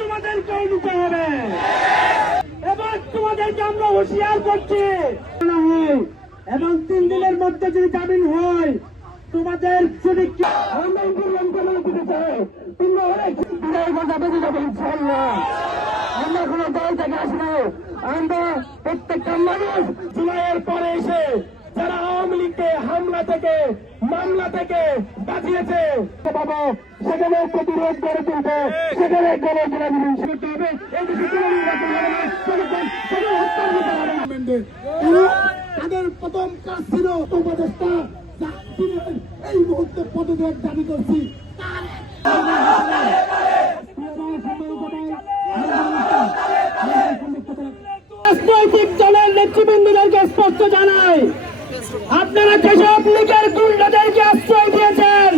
তোমাদেরকেও নিতে হবে। এবার তোমাদেরকে আমরা হুঁশিয়ার করছি, এবং 3 দিনের মধ্যে যদি জামিন হয় তোমাদের যদি আমরা কোনো দল থেকে আসবো। আমরা প্রত্যেকটা মানুষ জুলাইয়ের পরে এসে যারা আওয়ামী লীগকে হামলা থেকে মামলা থেকে বাঁচিয়েছে বাবা, সেখানে প্রতিরোধ করে তুলবে, সেখানে গণবিরোধী করতে হবে। তাদের প্রথম কাজ ছিল উপদেষ্টা, এই মুহূর্তে পদত্যাগ দাবি করছি। রাজনৈতিক দলের নেতৃবৃন্দদেরকে স্পষ্ট জানাই, আপনারা যেসব লীগের গুন্ডাদেরকে আশ্রয় দিয়েছেন,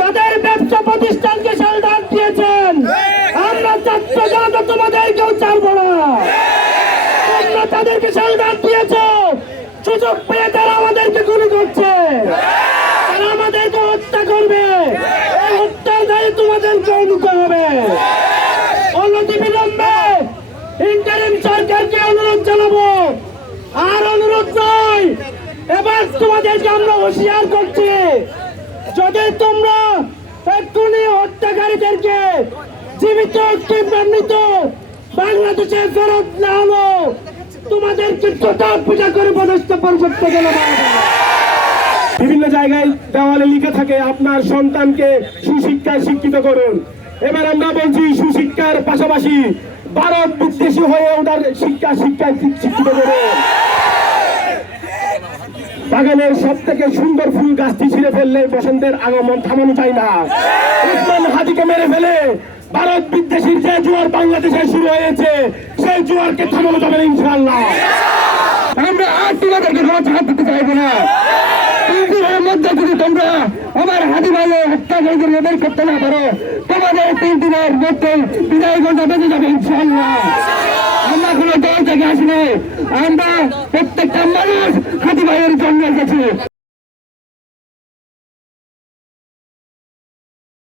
তাদের ব্যবসা প্রতিষ্ঠানকে সালদান দিয়েছেন, আমরা ছাত্র জনতা তোমাদেরকেও ছাড়বো না। তোমরা তাদেরকে সালদান দিয়েছ, সুযোগ পেয়ে তারা আমাদেরকে গুলি করছে, তারা আমাদেরকে হত্যা করবে। এই হত্যার দায়ী তোমাদেরকেও নিতে হবে। অনতিবিলম্বে ইন্টারিম সরকারকে অনুরোধ জানাবো, আর অনুরোধ নয়, এবার তোমাদেরকে আমরা হুঁশিয়ার করছি, যদি তোমরা এক্ষুনি হত্যাকারীদেরকে জীবিত কিংবা মৃত বাংলাদেশে ফেরত না হলো তোমাদেরকে টোটা পূজা করে প্রতিষ্ঠা পরিষদ থেকে বিভিন্ন জায়গায় দেওয়ালে লিখে থাকে আপনার সন্তানকে সুশিক্ষায় শিক্ষিত করুন। এবার আমরা বলছি সুশিক্ষার পাশাপাশি ভারত বিদ্বেষী হয়ে ওনার শিক্ষায় শিক্ষিত করুন। বাগানের সব থেকে সুন্দর ফুল গাছটি ছিঁড়ে ফেললে বসন্তের আগমন থামানো যায় না। উসমান হাদিকে মেরে ফেলে ভারত বিদ্বেষীর যে জোয়ার বাংলাদেশে শুরু হয়েছে, সেই জোয়ারকে থামানো যাবে না ইনশাআল্লাহ। আমরা আর তোমাদেরকে কোনো ছাড় দিতে চাইবো না। এর মধ্যে যদি তোমরা আমার হাদি ভাইয়ের হত্যাকারীদের বের করতে না পারো, তোমাদের 3 দিনের মধ্যে বিদায় করতে বেঁচে যাবে ইনশাআল্লাহ। আমরা কোনো দল থেকে আসলে আমরা প্রত্যেকটা মানুষ হাদি ভাইয়ের জন্য এসেছি।